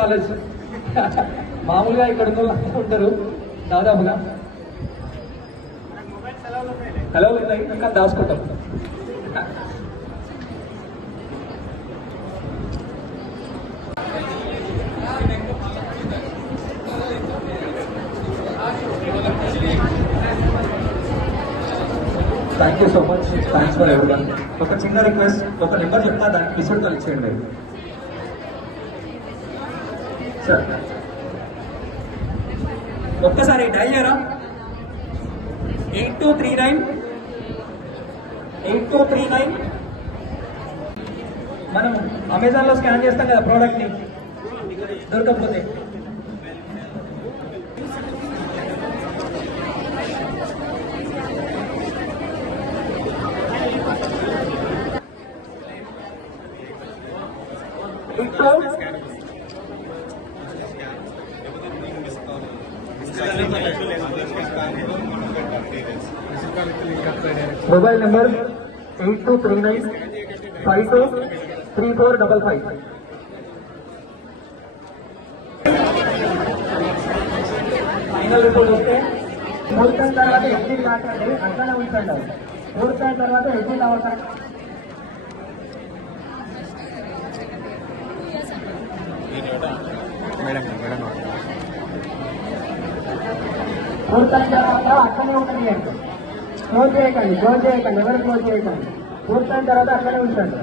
College. మామూలుగా ఇక్కడ ఉంటారు దాదాపుగా. సెలవులు ఉన్నాయి ఇంకా దాచుకుంటాం. Thank you so much. Thanks for everyone. ఒక చిన్న రిక్వెస్ట్, ఒక నెంబర్ చెప్తా, దానికి పిసోడ్ కలెక్ట్ చేయండి సార్. ఒక్కసారి డైల్ చేయరా. 8239 మనం అమెజాన్లో స్కాన్ చేస్తాం కదా ప్రోడక్ట్ని, దొరకకపోతే. Mobile number 8239523455. ఫైనల్ రిపోర్ట్ వస్తే 4 తర్వాత ఎగ్జిట్ కాకండి, అట్లానే ఉంచండి. 4 తర్వాత ఎగ్జిట్ అవుతారు. పూర్తయిన తర్వాత అక్కడే ఉండనియండి. క్లోజ్ చేయకండి, ఎవరు క్లోజ్ చేయకండి. పూర్తయిన తర్వాత అక్కడే ఉంచండి.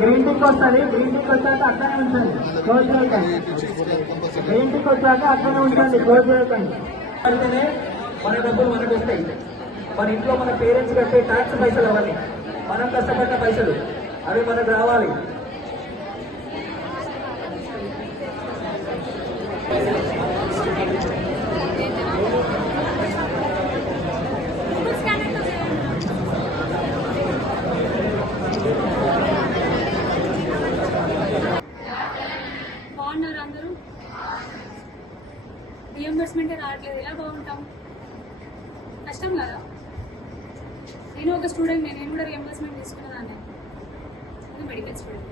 గ్రీన్ టిక్ వస్తుంది, గ్రీన్ టిక్ వచ్చాక అక్కడే ఉంచండి, క్లోజ్ చేయకండి. గ్రీన్ టిక్ వచ్చాక అక్కడే ఉంచండి, క్లోజ్ చేయకండి. అయితేనే మన డబ్బులు మనకు వస్తాయి. మన ఇంట్లో మన పేరెంట్స్ కట్టే ట్యాక్స్ పైసలు అవన్నీ, మనం కష్టపడ్డ పైసలు, అవి మనకు రావాలి. బాగున్నారు అందరూ? రియంబర్స్మెంట్ రావట్లేదు, ఎలా బాగుంటాం? కష్టం కదా. నేను ఒక స్టూడెంట్, నేను కూడా రియంబర్స్మెంట్ తీసుకున్నదాన్ని, మెడికల్ స్టూడెంట్.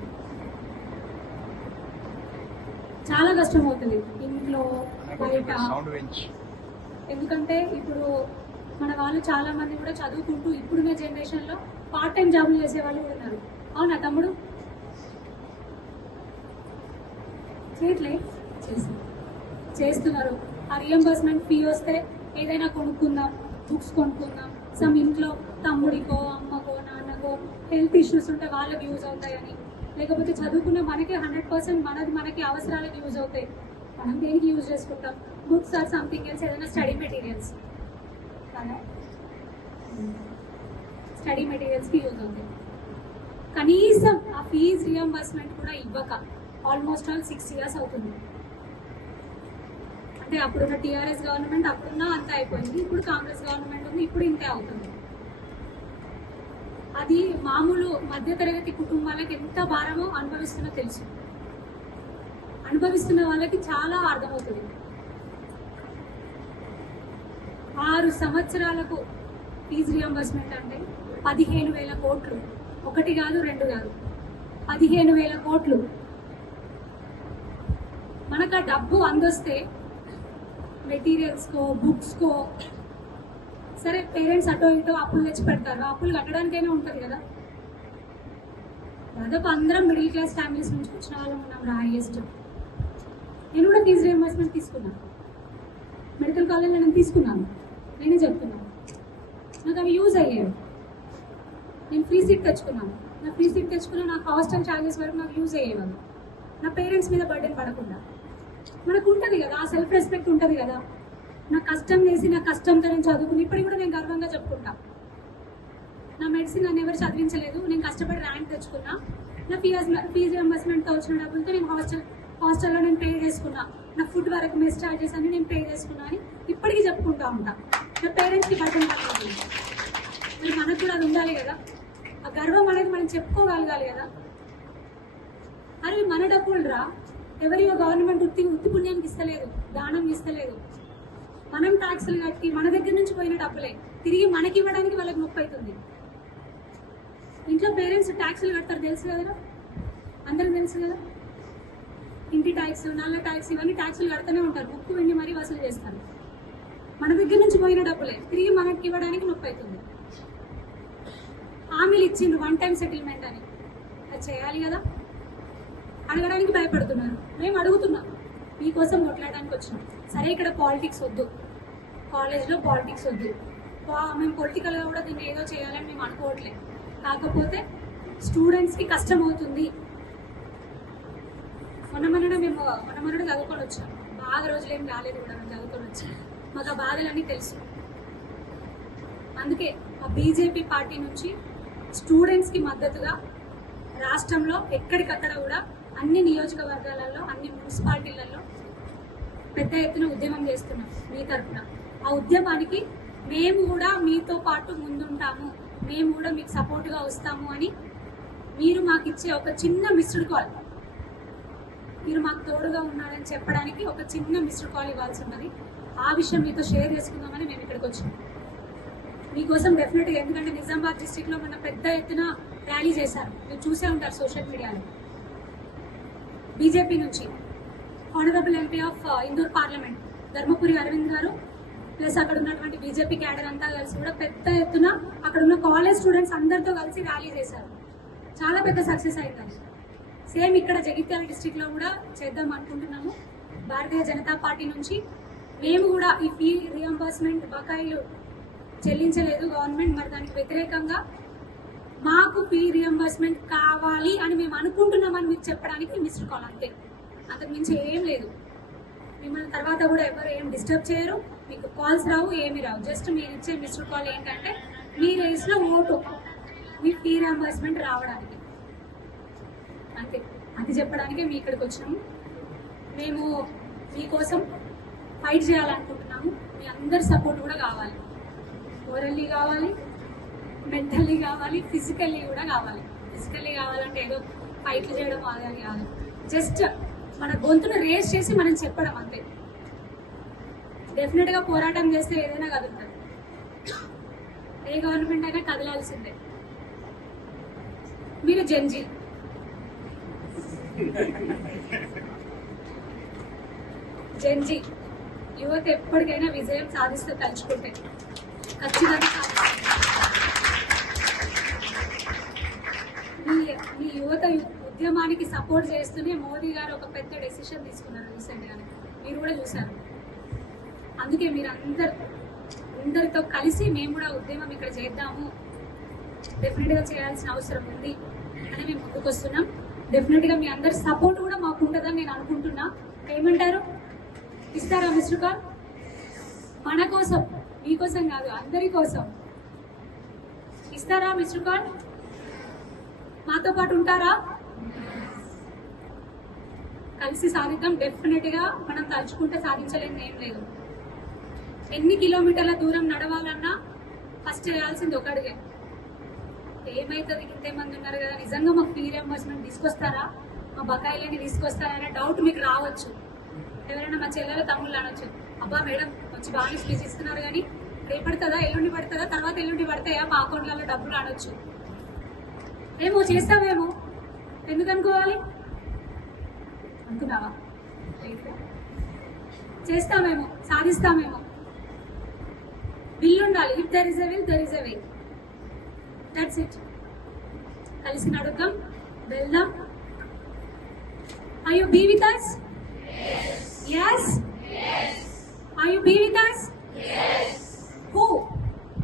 చాలా కష్టం అవుతుంది ఇంట్లో బయట. ఎందుకంటే ఇప్పుడు మన వాళ్ళు చాలా మంది కూడా చదువుకుంటూ ఇప్పుడున్న జనరేషన్లో పార్ట్ టైం జాబులు చేసే వాళ్ళు కూడా ఉన్నారు. అవునా తమ్ముడు? చేయట్లే, చేస్తున్నారు. ఆ రియంబర్స్మెంట్ ఫీ వస్తే ఏదైనా కొనుక్కుందాం, బుక్స్ కొనుక్కుందాం, సమ్ ఇంట్లో తమ్ముడికో అమ్మకో నాన్నకో హెల్త్ ఇష్యూస్ ఉంటే వాళ్ళకి యూజ్ అవుతాయని, లేకపోతే చదువుకున్న మనకి 100% మనకి అవసరాలకు యూజ్ అవుతాయి. మనం దేనికి యూజ్ చేసుకుంటాం? బుక్స్ ఆర్ సంథింగ్ ఎల్స్, ఏదైనా స్టడీ మెటీరియల్స్ కదా, స్టడీ మెటీరియల్స్కి యూజ్ అవుతాయి. కనీసం ఆ ఫీజ్ రియంబర్స్మెంట్ కూడా ఇవ్వక ఆల్మోస్ట్ ఆల్ 6 years అవుతుంది. అంటే అప్పుడున్న టీఆర్ఎస్ గవర్నమెంట్ అప్పుడున్న అంతా అయిపోయింది, ఇప్పుడు కాంగ్రెస్ గవర్నమెంట్ ఉంది, ఇప్పుడు ఇంతే అవుతుంది. అది మామూలు మధ్యతరగతి కుటుంబాలకు ఎంత భారమో అనుభవిస్తున్నా తెలుసు. అనుభవిస్తున్న వాళ్ళకి చాలా అర్థమవుతుంది. 6 సంవత్సరాలకు ఫీజు రియంబర్స్మెంట్ అంటే 15,000 కోట్లు. 1 కాదు 2 కాదు, 15,000 కోట్లు. మనకు ఆ డబ్బు అందొస్తే మెటీరియల్స్కో బుక్స్కో, సరే పేరెంట్స్ అటో ఇటో అప్పులు తెచ్చి పెడతారు, అప్పులు కట్టడానికైనా ఉంటుంది కదా. దాదాపు అందరం మిడిల్ క్లాస్ ఫ్యామిలీస్ నుంచి వచ్చిన వాళ్ళం ఉన్నాం. హైయెస్ట్ నేను కూడా ఫీజు రియంబర్స్మెంట్ తీసుకున్నాను, మెడికల్ కాలేజ్లో నేను తీసుకున్నాను. నేనే చెప్తున్నాను, నాకు అవి యూజ్ అయ్యాయి. నేను ఫ్రీ సీట్ తెచ్చుకున్నాను, నాకు హాస్టల్ ఛార్జెస్ వరకు నాకు యూజ్ అయ్యేవాళ్ళు. నా పేరెంట్స్ మీద బర్డెన్ పడకుండా. మనకు ఉంటుంది కదా, ఆ సెల్ఫ్ రెస్పెక్ట్ ఉంటుంది కదా. నా కష్టం చేసి నా కష్టంతో నేను చదువుకుని ఇప్పటికి కూడా నేను గర్వంగా చెప్పుకుంటా. నా మెడిసిన్ నన్ను ఎవరు చదివించలేదు, నేను కష్టపడి ర్యాంక్ తెచ్చుకున్నా. నా ఫీజు రియంబర్స్మెంట్తో వచ్చిన డబ్బులతో నేను హాస్టల్లో నేను పే చేసుకున్నా. నా ఫుడ్ వరకు మెస్ ఛార్జెస్ అన్ని నేను పే చేసుకున్నా అని ఇప్పటికీ చెప్పుకుంటా ఉంటా. నా పేరెంట్స్కి బర్డెన్ పడుతుంది. మరి మనకు కూడా అది ఉండాలి కదా, ఆ గర్వం అనేది మనం చెప్పుకోగలగాలి కదా. అరే మన డబ్బులు రా, ఎవరియో గవర్నమెంట్ ఉత్తి పుణ్యానికి ఇస్తలేదు, దానం ఇస్తలేదు. మనం ట్యాక్సులు కట్టి మన దగ్గర నుంచి పోయిన డబ్బులే తిరిగి మనకి ఇవ్వడానికి వాళ్ళకి నొప్పి అవుతుంది. ఇంట్లో పేరెంట్స్ ట్యాక్సులు కడతారు, తెలుసు కదా, అందరూ తెలుసు కదా. ఇంటి ట్యాక్స్, నల్ల ట్యాక్స్, ఇవన్నీ ట్యాక్సులు కడుతూనే ఉంటారు, ముక్కు వెండి మరీ వసూలు చేస్తారు. మన దగ్గర నుంచి పోయిన డబ్బులే తిరిగి మనకి ఇవ్వడానికి నొప్పి అవుతుంది. హామీలు ఇచ్చిండ్రు 1 టైం సెటిల్మెంట్ అని, అది చేయాలి కదా. అడగడానికి భయపడుతున్నారు, మేము అడుగుతున్నాం, మీకోసం కొట్లాడడానికి వచ్చినాం. సరే, ఇక్కడ పాలిటిక్స్ వద్దు, కాలేజ్లో పాలిటిక్స్ వద్దు, మేము పొలిటికల్గా కూడా దీన్ని ఏదో చేయాలని మేము అనుకోవట్లేదు. కాకపోతే స్టూడెంట్స్కి కష్టం అవుతుంది. మొన్న చదువుకొని వచ్చాం, బాగా రోజులు ఏం రాలేదు కూడా, మేము చదువుకొని వచ్చాం, మాకు ఆ బాధలన్నీ తెలుసు. అందుకే ఆ బీజేపీ పార్టీ నుంచి స్టూడెంట్స్కి మద్దతుగా రాష్ట్రంలో ఎక్కడికక్కడ కూడా అన్ని నియోజకవర్గాలలో, అన్ని మున్సిపాలిటీలలో పెద్ద ఎత్తున ఉద్యమం చేస్తున్నాం మీ తరఫున. ఆ ఉద్యమానికి మేము కూడా మీతో పాటు ముందుంటాము, మేము కూడా మీకు సపోర్ట్గా వస్తాము అని మీరు మాకు ఇచ్చే ఒక చిన్న మిస్డ్ కాల్, మీరు మాకు తోడుగా ఉన్నారని చెప్పడానికి ఒక చిన్న మిస్డ్ కాల్ ఇవ్వాల్సి ఉన్నది. ఆ విషయం మీతో షేర్ చేసుకుందామని మేము ఇక్కడికి వచ్చాం మీకోసం డెఫినెట్గా. ఎందుకంటే నిజామాబాద్ డిస్టిక్లో మొన్న పెద్ద ఎత్తున ర్యాలీ చేశారు, మీరు చూసే ఉంటారు సోషల్ మీడియాలో. బీజేపీ నుంచి honourable MP of Indur parliament Dharmapuri Arvind garu plus అక్కడ ఉన్నటువంటి బీజేపీ క్యాడర్ అంతా కలిసి కూడా పెద్ద ఎత్తున అక్కడ ఉన్న కాలేజ్ స్టూడెంట్స్ అందరితో కలిసి ర్యాలీ చేశారు. చాలా పెద్ద సక్సెస్ అయింది. సేమ్ ఇక్కడ జగిత్యాల డిస్టిక్లో కూడా చేద్దాం అనుకుంటున్నాము. భారతీయ జనతా పార్టీ నుంచి మేము కూడా ఈ ఫీ రియంబర్స్మెంట్ బకాయిలు చెల్లించలేదు గవర్నమెంట్, మరి దానికి వ్యతిరేకంగా మాకు ఫీ రియంబర్స్మెంట్ కావాలి అని మేము అనుకుంటున్నామని మీకు చెప్పడానికి మిస్డ్ కాల్, అంతే, అంతకు మించి ఏం లేదు. మిమ్మల్ని తర్వాత కూడా ఎవరు ఏం డిస్టర్బ్ చేయరు, మీకు కాల్స్ రావు, ఏమి రావు. జస్ట్ మీరు ఇచ్చే మిస్డ్ కాల్ ఏంటంటే మీరు వేసిన ఓటు మీ ఫీ రియంబర్స్మెంట్ రావడానికి, అంతే. అది చెప్పడానికే మీ ఇక్కడికి వచ్చినాము. మేము మీకోసం ఫైట్ చేయాలనుకుంటున్నాము. మీ అందరి సపోర్ట్ కూడా కావాలి, మోరల్లీ కావాలి, మెంటల్లీ కావాలి, ఫిజికల్లీ కూడా కావాలి. ఫిజికల్లీ కావాలంటే ఏదో ఫైట్లు చేయడం అది కాదు, జస్ట్ మన గొంతును రేస్ చేసి మనం చెప్పడం, అంతే. డెఫినెట్గా పోరాటం చేస్తే ఏదైనా కదులుతుంది, ఏ గవర్నమెంట్ అయినా కదలాల్సిందే. మీరు జంజీ యువత ఎప్పటికైనా విజయం సాధిస్తే తలుచుకుంటే ఖచ్చితంగా మీ యువత ఉద్యమానికి సపోర్ట్ చేస్తూనే మోదీ గారు ఒక పెద్ద డెసిషన్ తీసుకున్నారు రీసెంట్గానే, మీరు కూడా చూశారు. అందుకే మీరు అందరితో కలిసి మేము కూడా ఉద్యమం ఇక్కడ చేద్దాము, డెఫినెట్గా చేయాల్సిన అవసరం ఉంది అని మేము ముందుకు వస్తున్నాం. డెఫినెట్గా మీ అందరి సపోర్ట్ కూడా మాకు ఉంటుందని నేను అనుకుంటున్నా. ఏమంటారు, ఇస్తారా మిస్టర్ కాల్? మన కోసం, మీకోసం కాదు, అందరి కోసం ఇస్తారా మిస్టర్ కాల్? మాతో పాటు ఉంటారా? కలిసి సాధిద్దాం. డెఫినెట్గా మనం తలుచుకుంటే సాధించలేని ఏం లేదు. ఎన్ని కిలోమీటర్ల దూరం నడవాలన్నా ఫస్ట్ చేయాల్సింది ఒక అడుగే. ఏమైతుంది, ఇంతమంది ఉన్నారు కదా, నిజంగా మాకు ఫీ రియంబర్స్మెంట్ తీసుకొస్తారా, మా బకాయిలని తీసుకొస్తారా అనే డౌట్ మీకు రావచ్చు. ఎవరైనా మా చెల్లెలు తమ్ముళ్ళు అనొచ్చు, అబ్బా మేడం వచ్చి బాగా స్పీచ్ ఇస్తున్నారు కానీ రేపు పడుతుందా, ఎల్లుండి పడుతుందా, తర్వాత ఎల్లుండి పడతాయా మా అకౌంట్లలో డబ్బులు అనొచ్చు. ఏమో చేస్తామేమో, ఎందుకు అనుకోవాలి అనుకున్నావా? చేస్తామేమో, సాధిస్తామేమో. విల్ ఉండాలి. If there is a will, there is a way. That's it. కలిసి నడుద్దాం, వెళ్దాం. Are you be with us? Yes. Yes. Are you be with us? Yes.